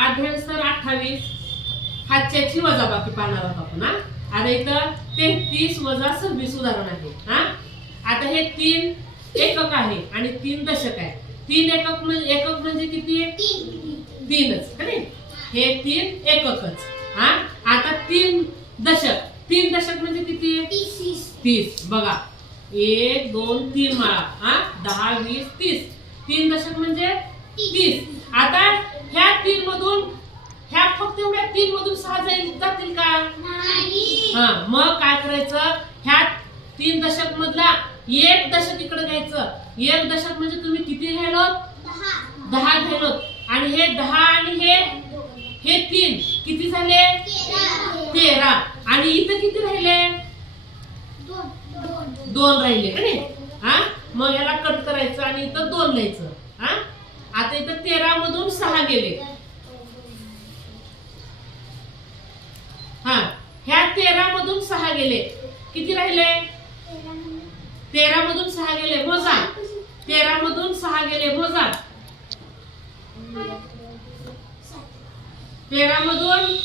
8 28 हातच्याची वजाबाकी पाहणार आहोत आपण. आता इथं 33 वजा 26 उदाहरण आहे. आता हे 3 एकक आहे आणि 3 दशक आहे. 3 एकक म्हणजे किती आहे? 3च का नाही. हे 3 एककच. आता 3 दशक म्हणजे किती आहे? 30. बघा 1 2 3 माळा 10 20 30. 3 दशक म्हणजे 30. आता ह्या 3 मधून फक्त एवढ्या 3 मधून 6 जातील का? नाही. मग काय करायचं? ह्या 3 दशक मधला 1 दशक इकडे घ्यायचं. 1 दशक म्हणजे तुम्ही किती घ्यायलोत? 10 घ्यायलोत. आणि हे 10 आणि हे 3 किती झाले? 13. आणि इथं किती राहिले? 2 राहिले का नाही. मग याला कट करायचं आणि इथं 2 लिहायचं. आता इथं 13 मधून 6 गेले. ह्या 13 मधून 6 गेले. किती राहिले? 13 मधून 6 गेले. मोजा. 13 मधून 6 गेले. मोजा. 13 मधून